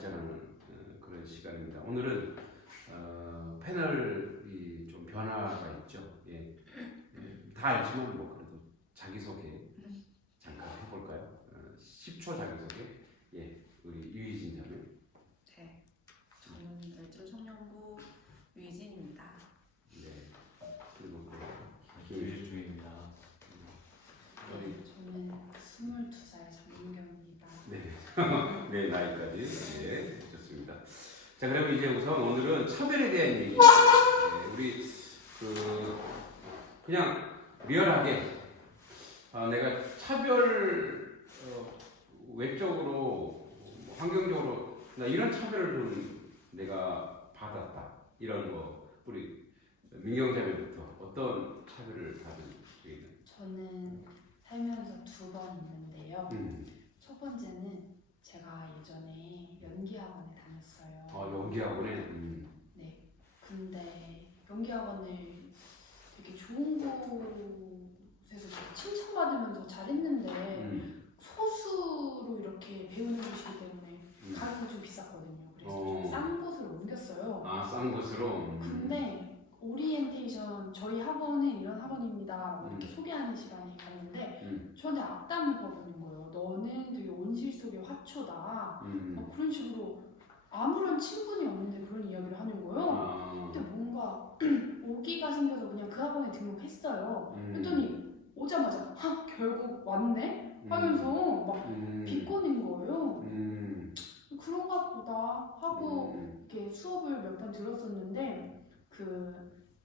발전하는 어, 그런 시간입니다. 오늘은 어, 패널이 좀 변화가 있죠. 예. 예, 다 알지만 뭐 그래도 자기 소개 잠깐 해볼까요? 어, 10초 자기 소개. 예, 우리 유희진 자매. 네, 저는 열정 청년부 유이진입니다. 네. 그리고 그 조일 주입니다. 우리 저는 22살 정민경입니다. 네. 네, 나이까지. 네, 좋습니다. 자, 그러면 이제 우선 오늘은 차별에 대한 얘기. 네, 우리, 그, 그냥 리얼하게, 아, 내가 차별, 어, 외적으로, 뭐 환경적으로, 나 이런 차별을 좀 내가 받았다. 이런 거, 우리 민경자매부터 어떤 차별을 받은 게 있나요? 저는 살면서 두 번 있는데요. 음, 첫 번째는 제가 예전에 연기 학원에 다녔 어, 연기학원에, 음, 네. 근데 연기학원을 되게 좋은 곳에서 되게 칭찬받으면서 잘했는데 음, 소수로 이렇게 배우는 곳이기 때문에 음. 가격이 좀 비쌌거든요. 그래서 어. 좀 싼 곳으로 옮겼어요. 아, 싼 곳으로. 음. 근데 오리엔테이션 저희 학원은 이런 학원입니다. 이렇게 음. 소개하는 시간이 갔는데 음, 저한테 악담을 퍼부는 거예요. 너는 되게 온실 속의 화초다. 음. 막 그런 식으로 아무런 친분이 없는데 그런 이야기를 하는 거예요. 아, 근데 뭔가 오기가 생겨서 그냥 그 학원에 등록했어요. 음. 그랬더니 오자마자 하 결국 왔네 음. 하면서 막 음. 비꼬는 거예요. 음. 그런가 보다 하고 음. 이렇게 수업을 몇 번 들었었는데 그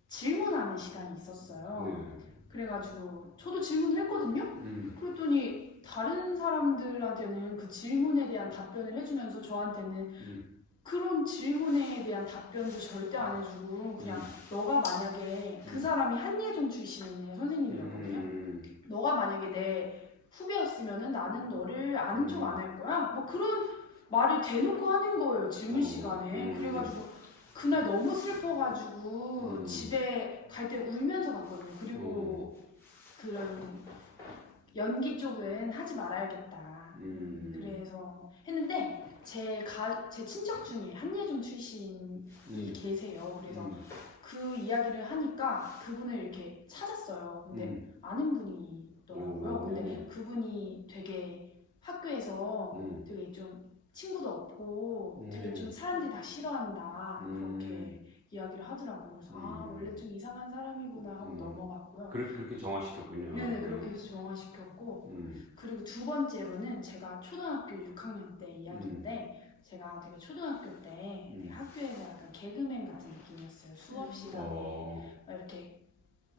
질문하는 시간이 있었어요. 네. 그래가지고 저도 질문을 했거든요. 음. 그랬더니 다른 사람들한테는 그 질문에 대한 답변을 해주면서 저한테는 음. 그런 질문에 대한 답변도 절대 안 해주고 그냥 너가 만약에 그 사람이 한예종 출신의 선생님이었거든요. 음. 너가 만약에 내 후배였으면은 나는 너를 아는 척 안 할 거야. 뭐 그런 말을 대놓고 하는 거예요 질문 시간에. 음. 그래가지고 그날 너무 슬퍼가지고 음. 집에 갈 때 울면서 갔거든요. 그리고 그런 연기 쪽은 하지 말아야겠다. 음. 그래서 했는데 제, 가, 제 친척 중에 한예종 출신이 음. 계세요. 그래서 음. 그 이야기를 하니까 그분을 이렇게 찾았어요. 근데 음. 아는 분이 있더라고요. 오. 근데 그분이 되게 학교에서 음. 되게 좀 친구도 없고 음. 되게 좀 사람들이 다 싫어한다 음. 그렇게 이야기를 하더라고요. 그래서 아 음. 원래 좀 이상한 사람이구나 하고 음. 넘어갔고요. 그렇게 그렇게 정화시켰군요. 네네 그렇게 해서 정화시켰고 음. 그리고 두 번째로는 제가 초등학교 6학년 때 이야기인데 제가 되게 초등학교 때 음. 학교에서 약간 개그맨 같은 느낌이었어요. 수업 시간에 어. 막 이렇게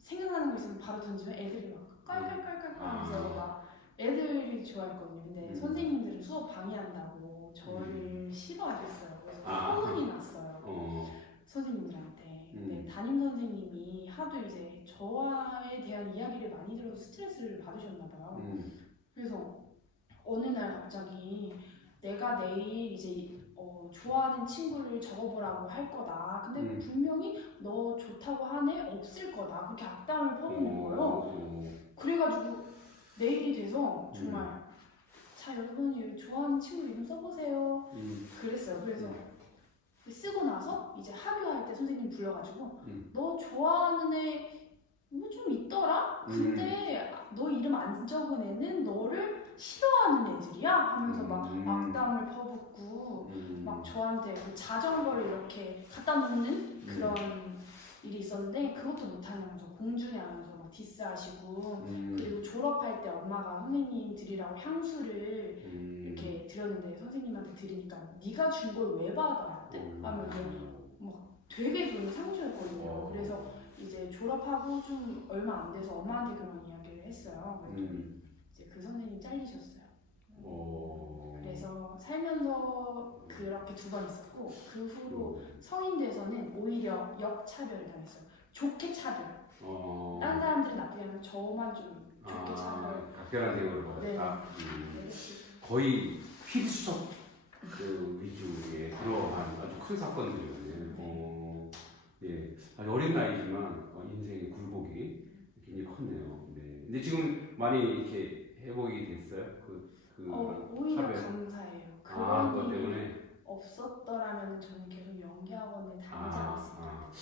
생각나는 거 있으면 바로 던지면 애들이 막 깔깔깔깔깔 하면서 아. 막 애들이 좋아했거든요. 근데 음. 선생님들은 수업 방해한다고 저를 싫어하셨어요. 그래서 아. 소문이 났어요. 어. 선생님들한테. 음. 담임 선생님이 하도 이제 저에 대한 이야기를 많이 들어서 스트레스를 받으셨나 봐요. 음. 그래서 어느 날 갑자기 내가 내일 이제 어, 좋아하는 친구를 적어보라고 할 거다. 근데 음. 분명히 너 좋다고 하네 없을 거다. 그렇게 악담을 퍼부는 거예요. 어. 그래가지고 내일이 돼서 정말 음. 자 여러분 좋아하는 친구 이름 써보세요. 음. 그랬어요. 그래서 쓰고 나서 이제 하교할 때 선생님 불러가지고 음. 너 좋아하는 애 뭐 좀 있더라? 근데 너 이름 안 적은 애는 너를 싫어하는 애들이야? 하면서 막 음. 악담을 퍼붓고 음. 막 저한테 그 자전거를 이렇게 갖다 놓는 그런 일이 있었는데 그것도 못하냐면서 공중에 하면서 막 디스하시고 음. 그리고 졸업할 때 엄마가 선생님 드리라고 향수를 음. 이렇게 드렸는데 선생님한테 드리니까 네가 준 걸 왜 받아야 돼? 음. 하면서 막 되게 그런 상처였거든요. 어. 그래서 이제 졸업하고 좀 얼마 안 돼서 엄마한테 그런 이야기를 했어요. 음. 이제 그 선생님 잘리셨어요. 어. 그래서 살면서 그렇게 두 번 있었고 그 후로 성인 돼서는 오히려 역차별을 당했어요. 좋게 차별. 어. 다른 사람들은 나쁘게 하면 저만 좀 좋게. 아, 각별한 대우를 받았다. 음. 네. 거의 필수적 그 위주의 그러한 아주 큰 사건들이거든요. 어, 예, 아주 어린 나이지만 어, 인생의 굴곡이 굉장히 컸네요. 네. 근데 지금 많이 이렇게 회복이 됐어요? 그, 그 어, 오히려 차별. 감사해요. 아, 그것 그런 일이 때문에 없었더라면 저는 계속 연기학원을 다니지 아, 않았을 것 아.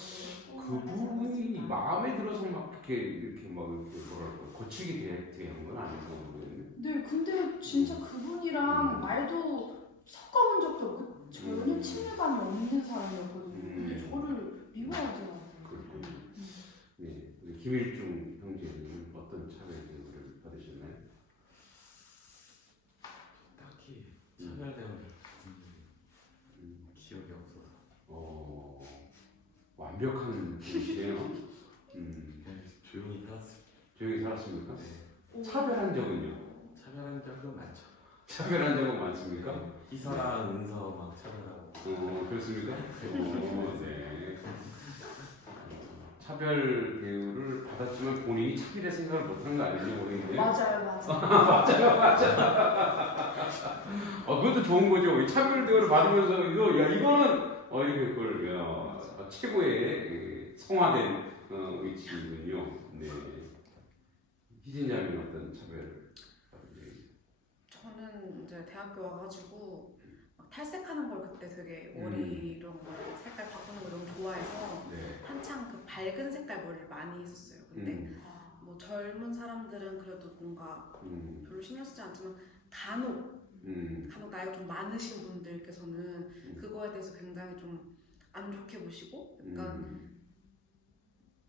그 부분이 마음에 들어서 막 이렇게 이렇게 막 이렇게 뭐랄까 거치게 되는 건 모르겠네. 네, 근데 진짜 그분이랑 말도 섞어본 적도 없고 전혀 음. 친밀감이 없는 사람이었거든요. 근데 음. 저를 미워하더라고요. 그렇군요. 음. 네, 우리 김일중 형제는 어떤 차별 대우를 받으셨나요? 딱히 음. 차별대우를 받은 음, 기억이 없어서 어, 완벽한 분이시네요. 음, 그냥 조용히 살았어요. 조용히 살았습니까? 네. 오. 차별한 적은요? 차별한 적도 많죠. 차별한 적은 많습니까? 희서랑 은서 막 차별하고 어, 그렇습니까? 어, 네. 차별 대우를 받았지만 본인이 차별의 생각을 못하는 거 아닌지 모르겠는데. 맞아요, 맞아요. 어, 그것도 좋은 거죠. 이 차별 대우를 받으면서 이거 야 이거는 어 이렇게 그걸 야, 최고의 그 성화된 어, 위치이군요. 네. 희진자는 어떤 차별? 저는 이제 대학교 와가지고 막 탈색하는 걸 그때 되게 머리 음. 이런 거 색깔 바꾸는 걸 너무 좋아해서 네. 한창 그 밝은 색깔 머리를 많이 했었어요. 근데 음, 아, 뭐 젊은 사람들은 그래도 뭔가 음, 별로 신경 쓰지 않지만 간혹 음, 간혹 나이가 좀 많으신 분들께서는 그거에 대해서 굉장히 좀 안 좋게 보시고 약간 음,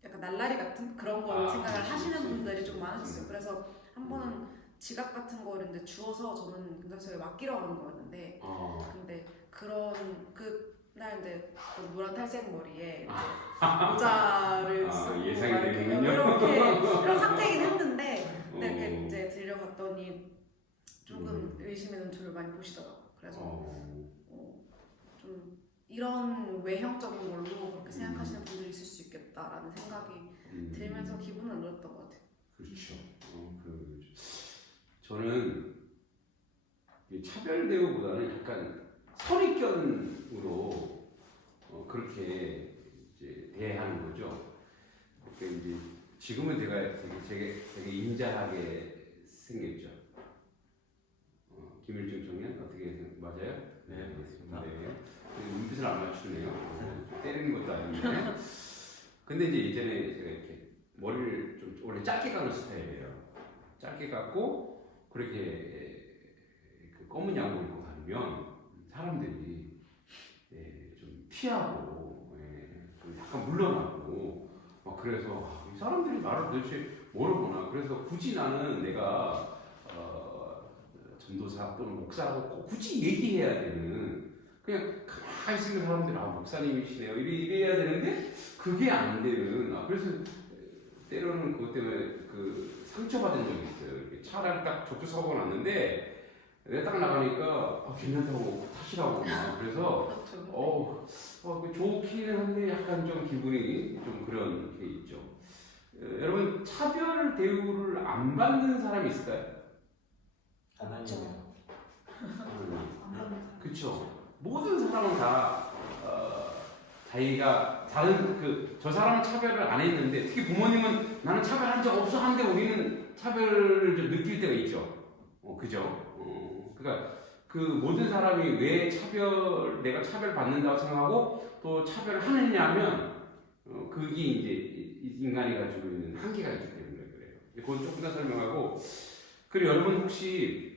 약간 날라리 같은 그런 걸 아, 생각을 그치, 하시는 그치, 분들이. 좀 많으셨어요. 그래서 한 번은 지갑 같은 거를 이제 주워서 저는 경찰서에 맡기러 가는 거였는데 아, 근데 그런 그날 이제 그 노란 탈색 머리에 이제 모자를 아, 쓰고 예상이 막 이렇게 되는군요. 이렇게 이런 상태이긴 했는데 근데 어, 이렇게 이제 들려갔더니 조금 음. 의심의 눈초리를 많이 보시더라고. 그래서 어, 어, 좀 이런 외형적인 걸로 그렇게 음. 생각하시는 분들이 있을 수 있겠다라는 생각이 음. 들면서 기분은 안 좋았던 것 같아요. 그렇죠. 어, 그 저는 이 차별 대우보다는 약간 선입견으로 어, 그렇게 이제 대하는 거죠. 그러니까 이제 지금은 제가 되게 되게, 되게 인자하게 생겼죠. 어, 김일중 청년 어떻게 생각- 맞아요? 네, 맞습니다. 네. 눈빛을 안 맞추네요. 어, 때리는 것도 아닌데. 근데 이제 예전에 제가 이렇게 머리를 좀 원래 짧게 가는 스타일이에요. 짧게 갖고 그렇게 그 검은 양복 입고 다니면 사람들이 예, 좀 피하고 예, 좀 약간 물러나고 막 그래서 아, 이 사람들이 나를 도대체 뭐로 보나 그래서 굳이 나는 내가 어, 전도사 또는 목사하고 꼭 굳이 얘기해야 되는 그냥 가만히 있으면 사람들이 아 목사님이시네요 이래, 이래야 되는데 그게 안 되는 아, 그래서 때로는 그것 때문에 그 상처받은 적이 있어요. 이렇게 차를 딱 접촉 사고가 났는데 내가 딱 나가니까 아, 괜찮다고 타시라고 막 그래서 어, 어그 좋기는 한데 약간 좀 기분이 좀 그런 게 있죠. 어, 여러분 차별 대우를 안 받는 사람이 있을까요? 없죠. 음, 안 받는 사람. 그쵸. 모든 사람은 다 어, 자기가 다른 그 저 사람은 차별을 안 했는데 특히 부모님은 나는 차별한 적 없어 하는데 우리는 차별을 좀 느낄 때가 있죠. 어, 그죠? 어, 그러니까 그 모든 사람이 왜 차별 내가 차별 받는다고 생각하고 또 차별하느냐면 어, 그게 이제 인간이 가지고 있는 한계가 있기 때문에 그래요. 그건 조금 더 설명하고 그리고 여러분 혹시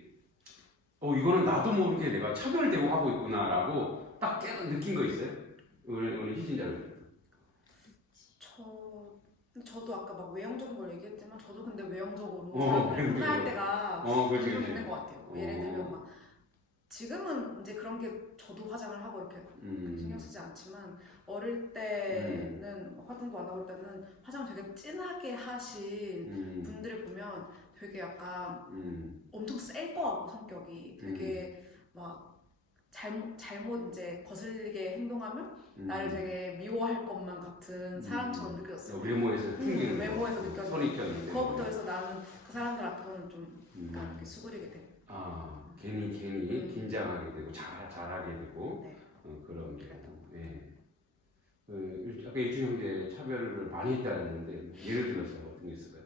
어 이거는 나도 모르게 내가 차별 대우하고 있구나라고 딱 깨- 느낀 거 있어요? 오늘 오늘 희진자를 저 저도 아까 막 외형적인 걸 얘기했지만 저도 근데 외형적으로 어, 사람들을 그래, 할 그래. 때가 어 그렇지 종종 그렇지 있는 것 같아요. 뭐 예를 들면 막 지금은 이제 그런 게 저도 화장을 하고 이렇게 신경 음, 쓰지 않지만 어릴 때는 뭐 화장도 안 하고 올 때는 화장 되게 진하게 하신 음, 분들을 보면 되게 약간 음, 엄청 셀거 같고 성격이 되게 막 잘못 잘못 이제 거슬리게 행동하면 음. 나를 되게 미워할 것만 같은 사람처럼 느껴졌어요. 외모에서 풍기는 거. 외모에서 느껴지는 선입견 그거부터 해서 나는 그 사람들 앞에서는 좀 약간 음. 이렇게 수그리게 돼. 아 괜히 괜히 긴장하게 되고 잘 잘하게 되고 네. 어, 그런 게 네. 그 일- 아까 일주 형제 차별을 많이 했다는데 예를 들어서 어떤 게 있을까요?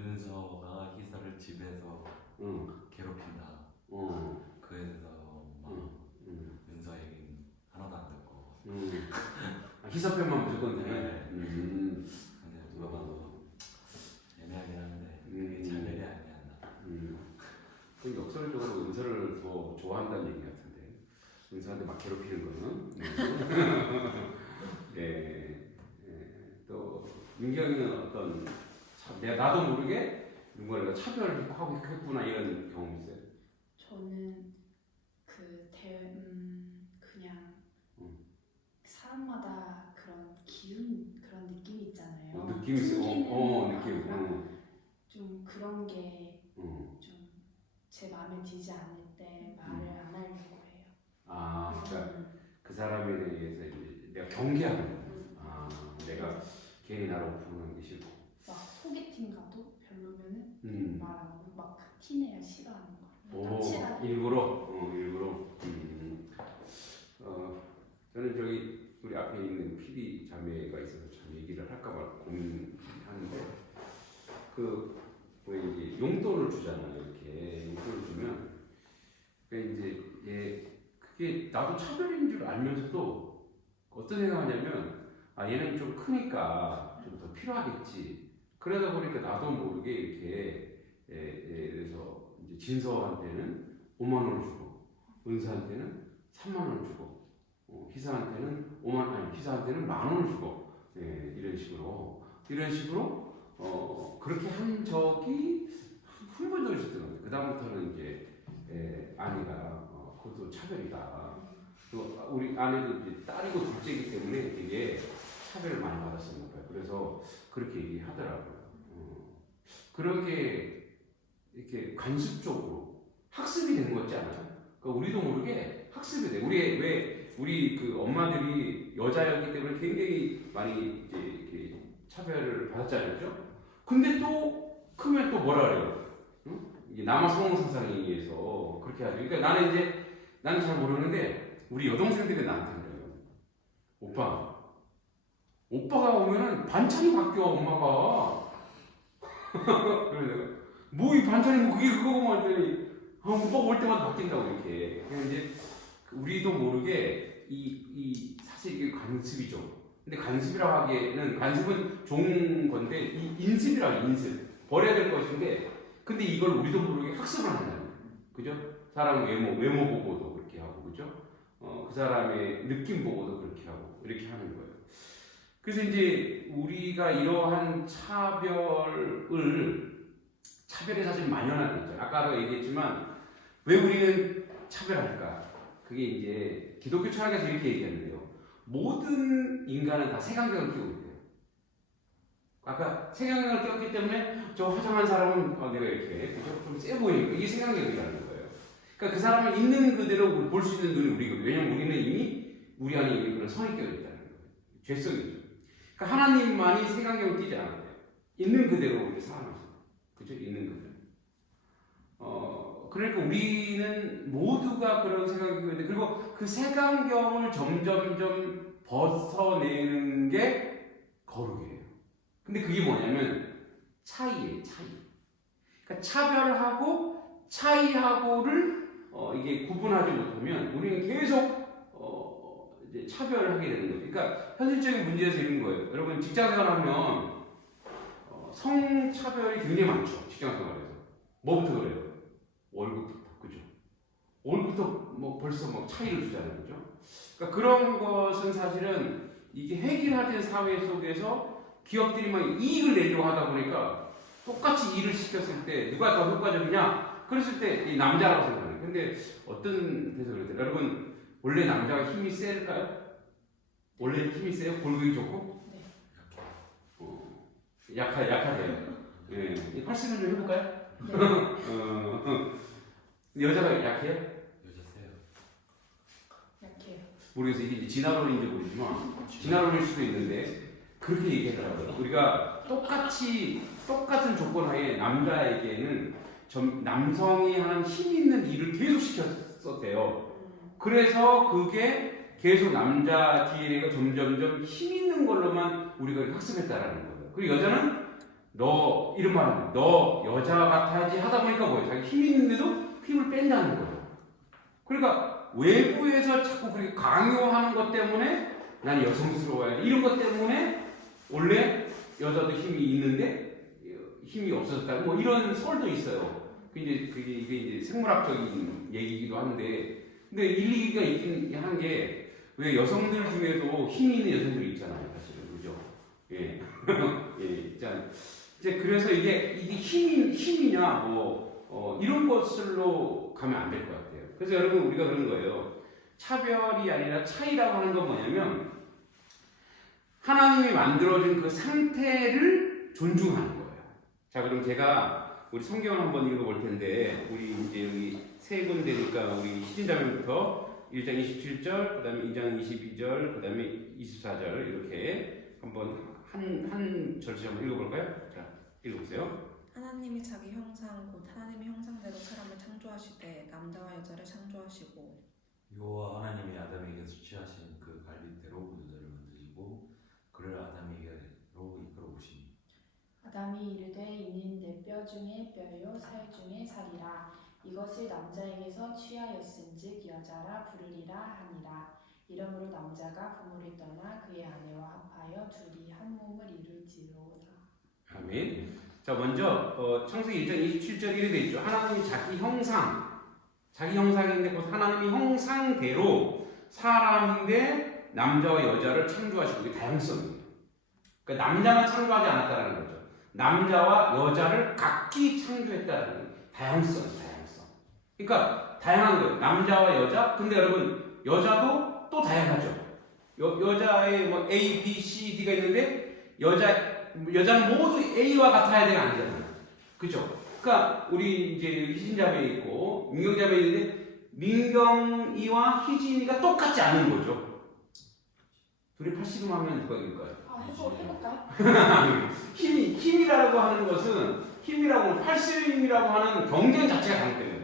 은서가 희서를 집에서 응. 괴롭힌다. 어. 그래서 막 응. 응. 은서 얘기는 하나도 안 듣고. 음. 아, 희사편만 무조건 되네. 네. 음. 근데 누가 봐도 애매하긴 한데 음. 그게 차별이 아니야 나. 음. 그 역설적으로 은서를 더 좋아한다는 얘기 같은데 은서한테 막 괴롭히는 거는 네. 네. 또 민경이는 어떤 참 내가 나도 모르게 누군가 차별하고 했구나 이런 경험 있어요. 저는 그 대, 음, 그냥 음. 사람마다 그런 기운 그런 느낌이 있잖아요. 어, 느낌 있어. 풍기는 어, 어 느낌. 어. 좀 그런 게 어. 좀제 마음에 들지 않을 때 말을 음. 안 하려고 해요. 아, 그러니까 음. 그 사람에 대해서 이제 내가 경계하는 거야. 음. 아, 내가 괜히 나를 오픈하는 게 싫고. 막 소개팅 가도 별로면은 음. 말 안 하고 막 티내야 싫어하는 거. 오. 일부러, 어, 일부러. 음. 어, 저는 저기 우리 앞에 있는 PD 자매가 있어서 참 얘기를 할까봐 고민하는데 그 뭐 이제 용돈을 주잖아요 이렇게 용돈을 주면 그 이제 얘 그게 나도 차별인 줄 알면서도 어떤 생각하냐면 아 얘는 좀 크니까 좀 더 필요하겠지 그러다 보니까 나도 모르게 이렇게 예, 예, 그래서 이제 진서한테는 5만 원을 주고 은사한테는 3만 원을 주고 어, 희사한테는 5만 아니 희사한테는 만 원을 주고 예, 이런 식으로 이런 식으로 어, 그렇게 한 적이 한 번도 있었던. 그 다음부터는 이제 예, 아내가 어, 그것도 차별이다. 또 우리 아내도 이제 딸이고 둘째이기 때문에 되게 차별을 많이 봐요. 그래서 그렇게 얘기하더라고요. 어, 그런 게 이렇게 관습적으로 학습이 되는 것 같지 않아요? 그러니까 우리도 모르게 학습이 돼. 우리 왜 우리 그 엄마들이 여자였기 때문에 굉장히 많이 이제 이렇게 차별을 받았잖아요? 근데 또 크면 또 뭐라 그래요? 응? 이게 남아 성공 상상에 의해서 그렇게 하죠. 그러니까 나는 이제 나는 잘 모르는데 우리 여동생들이 나한테 그래요. 오빠, 오빠가 오면은 반찬이 바뀌어 엄마가. 그래서 뭐 이 반찬이 뭐 그게 그거고 했더니 아, 오빠가 올 때마다 바뀐다고 이렇게. 그래서 이제 우리도 모르게 이, 이 사실 이게 관습이죠. 근데 관습이라고 하기에는 관습은 좋은 건데 이 인습이라고 해요, 인습. 버려야 될 것인데 근데 이걸 우리도 모르게 학습을 한다는 거예요. 그죠? 사람 외모, 외모 보고도 그렇게 하고 그죠? 어, 그 사람의 느낌 보고도 그렇게 하고 이렇게 하는 거예요. 그래서 이제 우리가 이러한 차별을 차별이 사실 만연한 거죠. 아까도 얘기했지만 왜 우리는 차별할까? 그게 이제 기독교 철학에서 이렇게 얘기하는데요. 모든 인간은 다 색안경을 끼고 있대요. 아까 색안경을 꼈기 때문에 저 화장한 사람은 어, 내가 이렇게? 좀세 보이니까 이게 색안경이라는 거예요. 그러니까 그 사람을 있는 그대로 볼 수 있는 눈이 우리거든요. 왜냐면 우리는 이미 우리 안에 이미 그런 성이 껴 있다는 거예요. 죄성이죠. 그러니까 하나님만이 색안경을 끼지 않아요. 있는 그대로 우리 사람을 그죠? 있는 그대로. 어, 그러니까 우리는 모두가 그런 생각이 있는데 그리고 그 색안경을 점점점 벗어내는 게 거룩이에요. 근데 그게 뭐냐면 차이예요, 차이. 그러니까 차별하고 차이하고를 어, 이게 구분하지 못하면 우리는 계속 차별하게 되는 거예요. 그러니까 현실적인 문제에서 이런 거예요. 여러분 직장 생활 하면 어, 성차별이 굉장히 많죠. 직장 생활에서. 뭐부터 그래요? 월급부터, 그죠? 월급부터 뭐 벌써 뭐 차이를 주잖아요, 그죠? 그러니까 그런 것은 사실은 이게 획일화된 사회 속에서 기업들이 막 이익을 내려고 하다 보니까 똑같이 일을 시켰을 때 누가 더 효과적이냐? 그랬을 때 이 남자라고 생각해요. 근데 어떤 데서 그랬대요. 여러분 원래 남자가 힘이 셀까요? 원래 힘이 세요? 골격이 좋고? 네. 어, 약하 약하대요. 예, 이 팔씨름 좀 해볼까요? 네. 어, 여자가 약해요? 여자 세요. 약해요. 모르겠어요. 이게 진화론인지 모르지만 진화론일 수도 있는데 그렇게 얘기하더라고요. 우리가 똑같이 똑같은 조건 하에 남자에게는 점- 남성이 하는 힘 있는 일을 계속 시켰었대요. 그래서 그게 계속 남자 DNA가 점점점 힘 있는 걸로만 우리가 학습했다라는 거예요. 그리고 여자는 너 이런 말은 너 여자 같아야지 하다 보니까 뭐예요? 자기 힘이 있는데도 힘을 뺀다는 거예요. 그러니까 외부에서 자꾸 그렇게 강요하는 것 때문에 난 여성스러워야 돼. 이런 것 때문에 원래 여자도 힘이 있는데 힘이 없어졌다. 뭐 이런 설도 있어요. 그 이제 그게 이제 생물학적인 얘기이기도 한데 근데 일리가 있긴 한 게 왜 여성들 중에도 힘이 있는 여성들이 있잖아요, 사실은 그죠? 예, 예, 자 이제 그래서 이게 이게 힘이 힘이냐 뭐 어, 이런 것들로 가면 안 될 것 같아요. 그래서 여러분 우리가 그런 거예요. 차별이 아니라 차이라고 하는 건 뭐냐면 하나님이 만들어준 그 상태를 존중하는 거예요. 자, 그럼 제가 우리 성경을 한번 읽어볼 텐데 우리 이제 여기 세 군데니까 우리 시진자면부터 1장 27절, 그 다음에 2장 22절, 그 다음에 24절 이렇게 한번 한, 한 절씩 한번 읽어볼까요? 자, 읽어보세요. 하나님이 자기 형상 곧 하나님의 형상대로 사람을 창조하시되 남자와 여자를 창조하시고 여호와 하나님이 아담에게 수치하신 그 갈빗대로 그들을 만드시고 그를 아담에게로 이끌어 오시니 아담이 이르되 이는 내 뼈 중에 뼈요 살 중에 살이라 이것을 남자에게서 취하였은즉 여자라 부르리라 하니라 이러므로 남자가 부모를 떠나 그의 아내와 합하여 둘이 한 몸을 이룰지로다 아멘. 자, 먼저 어, 창세기 1장 27절 이렇게 돼 있죠. 하나님이 자기 형상, 자기 형상인데 그 하나님이 형상대로 사람인데 남자와 여자를 창조하시고 이게 다양성이에요. 그러니까 남자만 창조하지 않았다는 거죠. 남자와 여자를 각기 창조했다는 다양성. 그러니까 다양한 거예요. 남자와 여자. 근데 여러분 여자도 또 다양하죠. 여, 여자의 뭐 A, B, C, D가 있는데 여자 여자는 모두 A와 같아야 되는 거 아니잖아요. 그죠? 그러니까 우리 이제 희진자매 있고 민경자매 있는데 민경이와 희진이가 똑같지 않은 거죠. 둘이 80음 하면 누가 이길까요? 아 해보, 해볼까요? 힘이 힘이라고 하는 것은 힘이라고 팔씨름이라고 하는 경쟁 자체가 잘못되는 거예요.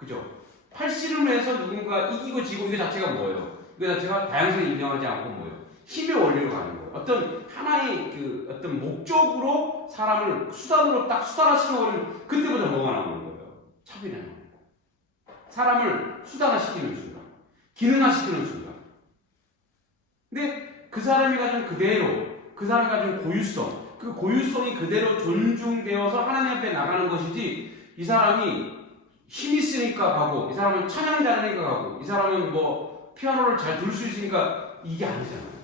그죠? 팔씨름을 해서 누군가 이기고 지고 이거 자체가 뭐예요? 이거 자체가 다양성을 인정하지 않고 뭐예요? 힘의 원리로 가는 거예요. 어떤 하나의 그 어떤 목적으로 사람을 수단으로 딱 수단화 시켜버리면 그때부터 뭐가 나오는 거예요? 차별이 나오는 거예요. 사람을 수단화 시키는 순간, 기능화 시키는 순간. 근데 그 사람이 가진 그대로, 그 사람이 가진 고유성, 그 고유성이 그대로 존중되어서 하나님 앞에 나가는 것이지 이 사람이 힘 있으니까 가고 이 사람은 찬양 잘하니까 가고 이 사람은 뭐 피아노를 잘 둘 수 있으니까 이게 아니잖아요.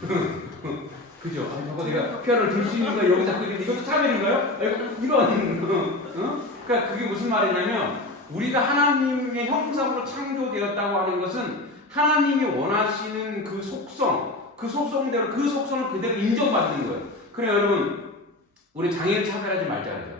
그죠? 아니 저거 내가 피아노를 들 수 있는 거 여기 자꾸 이렇게 이것도 차별인가요? 아이고, 이런 어? 그러니까 그게 무슨 말이냐면 우리가 하나님의 형상으로 창조되었다고 하는 것은 하나님이 원하시는 그 속성, 그 속성대로 그 속성을 그대로 인정받는 거예요. 그래 여러분 우리 장애인 차별하지 말자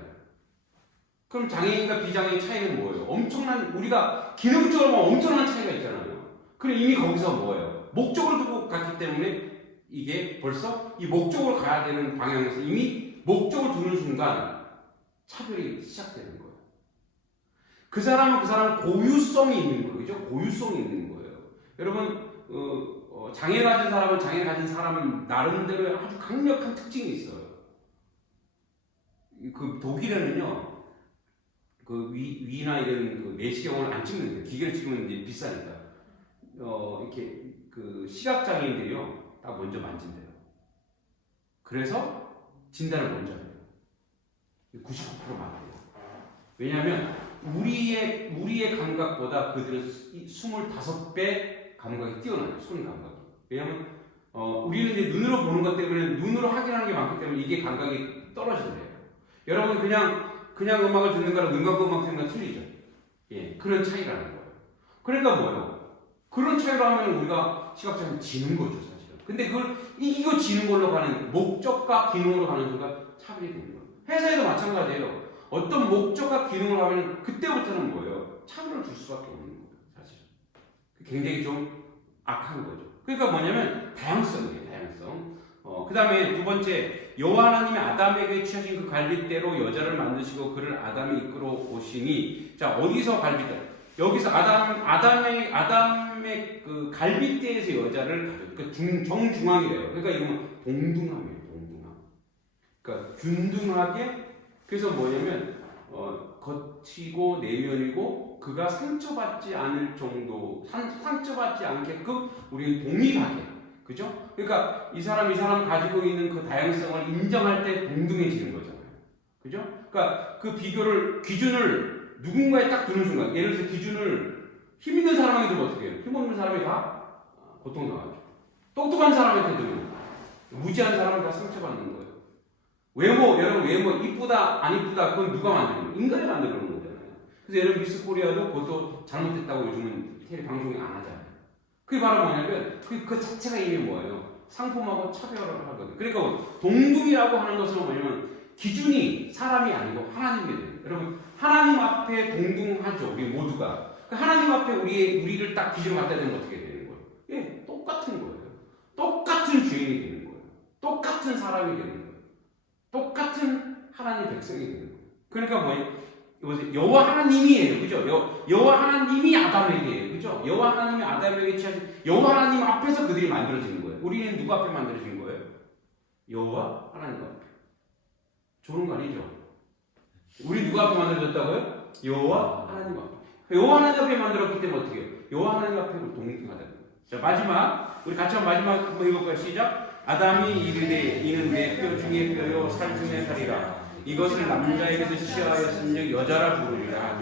그럼 장애인과 비장애인 차이는 뭐예요? 엄청난 우리가 기능적으로 보면 엄청난 차이가 있잖아요. 그럼 이미 거기서 뭐예요? 목적을 두고 갔기 때문에 이게 벌써 이 목적으로 가야 되는 방향에서 이미 목적을 두는 순간 차별이 시작되는 거예요. 그 사람은 그 사람 고유성이 있는. 그죠? 고유성이 있는 거예요. 여러분 어, 어, 장애 가진 사람은 장애 가진 사람 나름대로 아주 강력한 특징이 있어요. 그 독일에는요, 그 위, 위나 이런 그 내시경을 안 찍는데 기계를 찍으면 이제 비싸니까 어 이렇게 그 시각 장애인들이요 딱 먼저 만진대요. 그래서 진단을 먼저 해요. 99% 맞대요. 왜냐하면 우리의 우리의 감각보다 그들은 25배 감각이 뛰어나요. 손 감각이. 왜냐하면 어, 우리는 이제 눈으로 보는 것 때문에 눈으로 확인하는 게 많기 때문에 이게 감각이 떨어진대요. 여러분 그냥 그냥 음악을 듣는 거랑 눈 감고 음악 듣는 건 틀리죠. 예, 그런 차이라는 거예요. 그러니까 뭐예요? 그런 차이로 하면 우리가 시각장애 지는 거죠, 사실은. 근데 그걸 이기고 지는 걸로 가는 목적과 기능으로 가는 순간 차별이 되는 거예요. 회사에도 마찬가지예요. 어떤 목적과 기능을 하면 그때부터는 뭐예요? 차별을 줄 수밖에 없는 거예요, 사실은. 굉장히 좀 악한 거죠. 그러니까 뭐냐면 다양성이에요, 다양성. 어, 그 다음에 두 번째, 여호와 하나님이 아담에게 취하신 그 갈빗대로 여자를 만드시고 그를 아담이 이끌어 오시니, 자 어디서 갈빗대? 여기서 아담 아담의 아담의 그 갈빗대에서 여자를 가져, 그 중, 정중앙이래요. 그러니까 이거는 동등함이에요, 동등함. 그러니까 균등하게 그래서 뭐냐면 어, 겉이고 내면이고 그가 상처받지 않을 정도 상, 상처받지 않게끔 우리는 동일하게 그죠? 그러니까 이 사람 이 사람 가지고 있는 그 다양성을 인정할 때 동등해지는 거잖아요. 그죠? 그러니까 그 비교를 기준을 누군가에 딱 두는 순간 예를 들어서 기준을 힘 있는 사람에게 두면 어떻게 해요? 힘 없는 사람이 다 고통당하죠. 똑똑한 사람한테 두면 무지한 사람은 다 상처받는 거예요. 외모, 여러분 외모 이쁘다 안 이쁘다 그건 누가 만드는 거예요? 인간이 만드는 거잖아요. 그래서 여러분 미스 코리아도 그것도 잘못됐다고 요즘은 텔레 방송에 안 하잖아요. 그게 바로 뭐냐면 그, 그 자체가 이미 뭐예요? 상품하고 차별을 하거든요. 그러니까 동등이라고 하는 것은 뭐냐면 기준이 사람이 아니고 하나님이 돼요. 여러분 하나님 앞에 동등하죠. 우리 모두가. 그 하나님 앞에 우리 우리를 딱 기준으로 갖다 대면 어떻게 되는 거예요? 예, 똑같은 거예요. 똑같은 죄인이 되는 거예요. 똑같은 사람이 되는 거예요. 똑같은 하나님 백성이 되는 거예요. 그러니까 뭐예요? 여호와 하나님이에요, 그죠? 여, 여호와 하나님이 아담에게예요, 그죠? 여호와 하나님이 아담에게 취하신 여호와 하나님 앞에서 그들이 만들어지는 거예요. 우리는 누구 앞에 만들어진 거예요? 여호와 하나님 앞에. 좋은 거 아니죠? 우리 누구 앞에 만들어졌다고요? 여호와 하나님 앞에. 여호와 하나님 앞에 만들었기 때문에 어떻게 해요? 여호와 하나님 앞에 동등하다는 거예요. 자 마지막 우리 같이 한번 마지막 한번 읽어볼까요? 시작. 아담이 이르되 이는 내 뼈 중에 뼈요 살 중에 살이라. 이것을 남자에게서 취하였은즉 여자라 부르리라.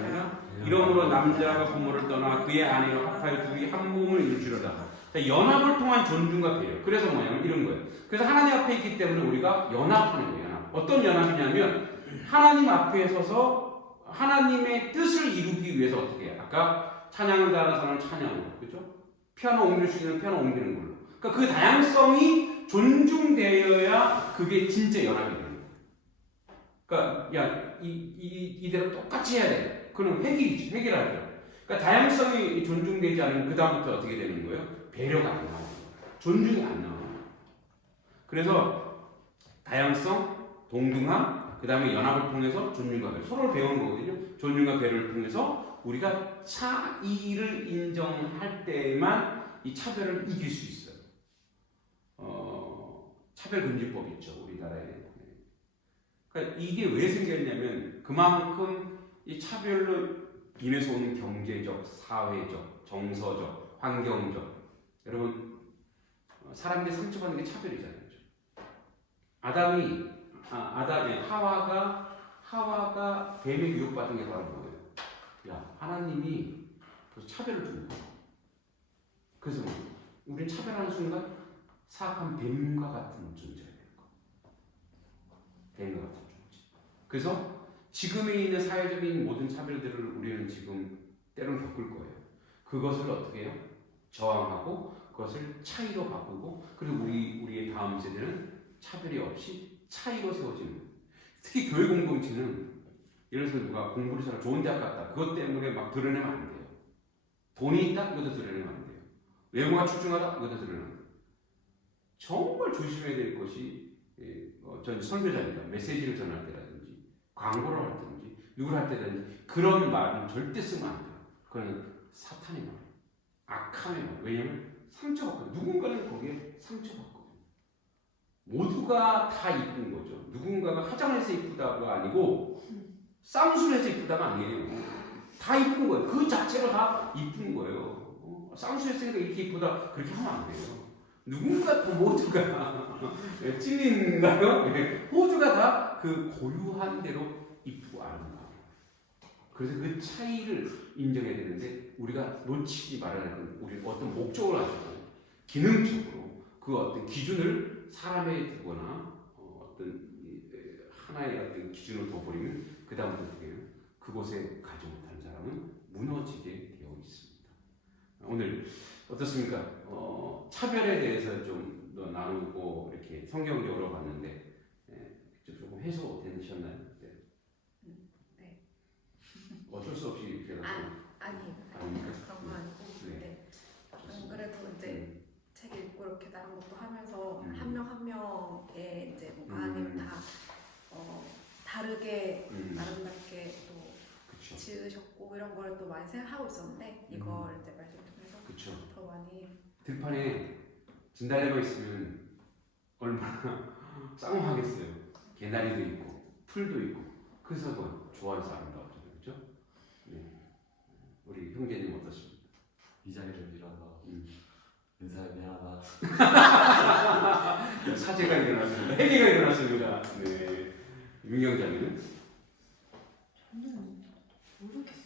이러므로 남자가 부모를 떠나 그의 아내와 합하여 둘이 한 몸을 이루리로다. 자, 연합을 통한 존중과 배려. 그래서 뭐냐면 이런 거예요. 그래서 하나님 앞에 있기 때문에 우리가 연합하는 거예요. 연합. 어떤 연합이냐면 하나님 앞에 서서 하나님의 뜻을 이루기 위해서 어떻게 해요? 아까 찬양을 잘하는 사람은 찬양으로, 그죠? 피아노 옮길 수 있는 피아노 옮기는 걸로. 그러니까 그 다양성이 존중되어야 그게 진짜 연합이 되는 거예요. 그러니까 야, 이, 이, 이대로 똑같이 해야 돼. 그는 획일이지, 획일하죠. 그러니까 다양성이 존중되지 않으면 그 다음부터 어떻게 되는 거예요? 배려가 안 거예요. 존중이 안 거예요. 그래서 다양성, 동등함, 그 다음에 연합을 통해서 존중과 배려. 서로를 배우는 거거든요. 존중과 배려를 통해서 우리가 차이를 인정할 때만 이 차별을 이길 수 있어요. 어, 차별금지법 있죠, 우리나라에. 그러니까 이게 왜 생겼냐면 그만큼 이 차별로 인해서 오는 경제적, 사회적, 정서적, 환경적 여러분 어, 사람들이 상처받는 게 차별이잖아요. 그죠? 아담이 아, 아담이 하와가 하와가 뱀에 유혹받은 게 바로 뭐예요? 야 하나님이 그 차별을 준 거예요. 그래서 뭐, 우린 차별하는 순간 사악한 뱀과 같은 존재가 되는 거예요. 뱀과 같은 존재. 그래서 지금에 있는 사회적인 모든 차별들을 우리는 지금 때론 겪을 거예요. 그것을 어떻게 해요? 저항하고 그것을 차이로 바꾸고 그리고 우리 우리의 다음 세대는 차별이 없이 차이로 세워지는. 특히 교회 공동체는 예를 들어서 누가 공부를 잘 좋은 대학 갔다 그것 때문에 막 드러내면 안 돼요. 돈이 있다 이것도 드러내면 안 돼요. 외모가 출중하다 이것도 드러내면 안 돼요. 정말 조심해야 될 것이 예, 어, 전 선교자니까 메시지를 전할 할 때든지 누구를 할 때든지 그런 말은 절대 쓰면 안 돼요. 그거는 사탄의 말, 악함의 말. 왜냐하면 상처받고 누군가는 거기에 상처받거든요. 모두가 다 이쁜 거죠. 누군가가 화장해서 이쁘다가 아니고 쌍수해서 이쁘다가 아니에요. 다 이쁜 거예요. 그 자체로 다 이쁜 거예요. 어, 쌍수했으니까 이렇게 이쁘다 그렇게 하면 안 돼요. 누군가 또 모두가 예, 찔린가요? 예, 모두가 다 그 고유한 대로 이쁘고 아름다워. 그래서 그 차이를 인정해야 되는데 우리가 놓치지 말아야 할건 우리 어떤 목적을 가지고 기능적으로 그 어떤 기준을 사람에 두거나 어, 떤 하나의 어떤 기준을 둬버리면 그 다음부터? 그곳에 가지 못하는 사람은 무너지게 되어 있습니다. 오늘 어떻습니까? 어, 차별에 대해서 좀 더 나누고 이렇게 성경적으로 봤는데 예, 좀 조금 해소되셨나요? 네. 네. 어쩔 수 없이 제가 좀 아니 아닙니까? 그런 거 아니고 네. 네. 저는 그래도 이제 음, 책 읽고 이렇게 다른 것도 하면서 음. 한 명 한 명의 이제 뭔가 음. 아니면 다 어, 다르게 음, 아름답게 또 그쵸, 지으셨고 이런 걸 또 많이 생각하고 있었는데 음. 이걸 이제 말씀 통해서 그쵸. 더 많이 들판에 진달래가 있으면 얼마나 쌍화하겠어요. 개나리도 있고 풀도 있고 그래서 뭐 좋아해서? 네. 우리 형제님 어떻습니까? 이 자리를 빌어서 음. 인사해 미안하다. 사제가 일어났습니다. 해리가 일어났습니다. 네. 윤경자는 저는 모르겠어요.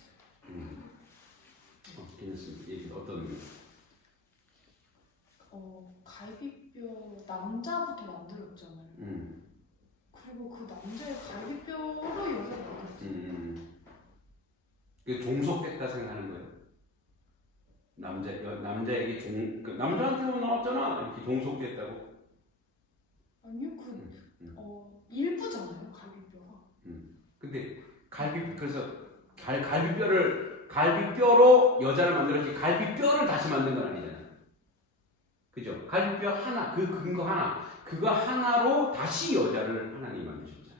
음. 어, 괜찮습니다. 얘기 어떤 어, 갈비뼈 남자부터 만들었잖아요. 음. 그리고 그 남자의 갈비뼈로 여자를 만들었죠. 음. 그 종속됐다 생각하는 거예요. 남자 여- 남자에게 종그 남자한테도 나왔잖아 이렇게 종속됐다고. 아니요, 그 음, 음. 어, 일부잖아요, 갈비뼈가. 근데 갈비 그래서 갈 갈비뼈를 갈비뼈로 여자를 만들었지 갈비뼈를 다시 만든 건 아니잖아. 그죠? 갈비뼈 하나 그 근거 하나 그거 하나로 다시 여자를 하나님 만드셨잖아.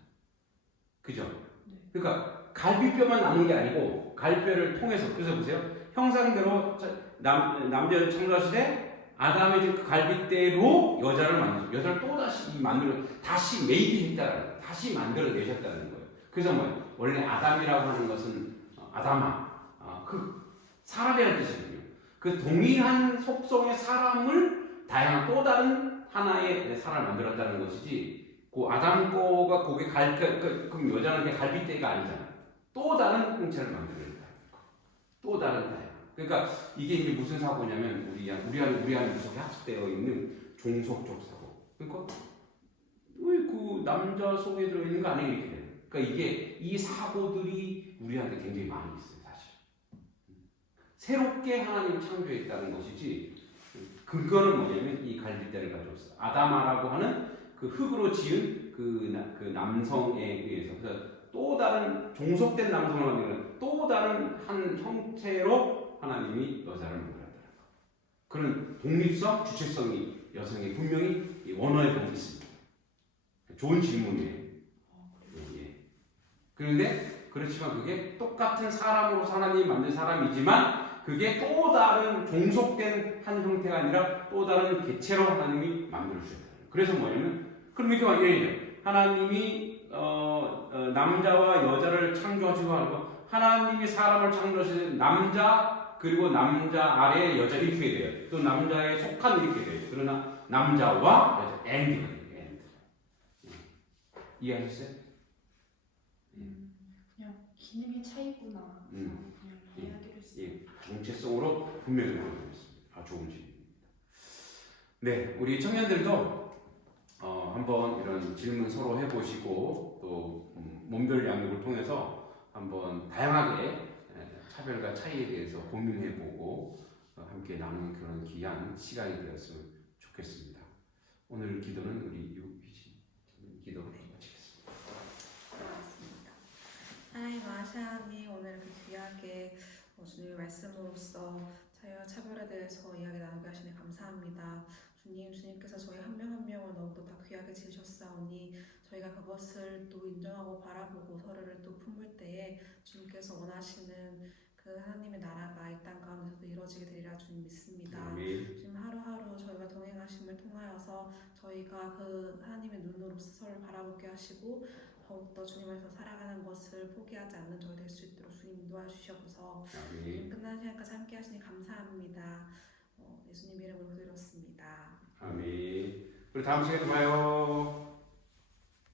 그죠? 네. 그러니까 갈비뼈만 남은 게 아니고 갈비뼈를 통해서 그래서 보세요. 형상대로 자- 남 남자를 창조하실 때 아담의 그 갈비대로 여자를 만드죠. 여자를 또 다시 만들어 다시 메이드했다는 다시 만들어 내셨다는 거예요. 그래서 뭐 원래 아담이라고 하는 것은 어, 아담아 어, 그 사람이라는 뜻이거든요. 그 동일한 속성의 사람을 다양한 또 다른 하나의 사람을 만들었다는 것이지 그 아담 거가 거기 갈 그, 그, 그럼 여자는 갈비대가 아니잖아. 또 다른 형체를 만들어낸다. 또 다른 다양. 그러니까 이게 이제 무슨 사고냐면 우리 안 우리 안 우리 안에 속에 학습되어 있는 종속적 사고. 그러니까 왜 그 남자 속에 들어 있는 거 아니에요. 그러니까 이게 이 사고들이 우리한테 굉장히 많이 있어요 사실. 새롭게 하나님 창조했다는 것이지 근거는 뭐냐면 이 갈비대를 가져왔어. 아다마라고 하는 그 흙으로 지은 그, 나- 그 남성에 의해서 또 다른 종속된 남성을 만드는 또 다른 한 형태로 하나님이 여자를 만들었다는 거. 그런 독립성, 주체성이 여성이 분명히 이 원어에 보면 있습니다. 좋은 질문이에요. 예, 예. 그런데 그렇지만 그게 똑같은 사람으로 하나님이 만든 사람이지만 그게 또 다른 종속된 한 형태가 아니라 또 다른 개체로 하나님이 만들어 주셨다. 그래서 뭐냐면 그럼 이렇게 막 얘기해요. 하나님이 어, 어, 남자와 여자를 창조하시고 하고 하나님이 사람을 창조하시는 남자 그리고 남자 아래 여자 이렇게 돼요. 또 남자에 속한 이렇게 돼요. 그러나 남자와 여자 엔드거든요. 엔드. 이해하셨어요? 음, 그냥 기능의 차이구나. 음. 그냥 예. 이해하기로 했어요. 예, 정체성으로 분명히 보여드렸습니다. 아, 좋은 질문입니다. 네, 우리 청년들도 어, 한번 이런 질문 서로 해보시고 또 음, 몸별 양육을 통해서 한번 다양하게 에, 차별과 차이에 대해서 고민해보고 어, 함께 나누는 그런 귀한 시간이 되었으면 좋겠습니다. 오늘 기도는 우리 유희진 기도 마치겠습니다. 고맙습니다. 하나님 아시아님 오늘 그 귀하게 어, 주님의 말씀으로써 차별에 대해서 이야기 나누게 하시니 감사합니다. 주님, 주님께서 저희 한 명 한 명을 너무도 다 귀하게 지으셨사오니 저희가 그것을 또 인정하고 바라보고 서로를 또 품을 때에 주님께서 원하시는 그 하나님의 나라가 이 땅 가운데서도 이루어지게 되리라 주님 믿습니다. 아멘. 주님 하루하루 저희와 동행하심을 통하여서 저희가 그 하나님의 눈으로서 서로를 바라보게 하시고 더욱더 주님 안에서 살아가는 것을 포기하지 않는 저희 될 수 있도록 주님. 주님 끝나는 시간까지 함께 하시니 감사합니다 어, 예수님 이름으로 드렸습니다 아멘. 우리 다음 시간에 봐요.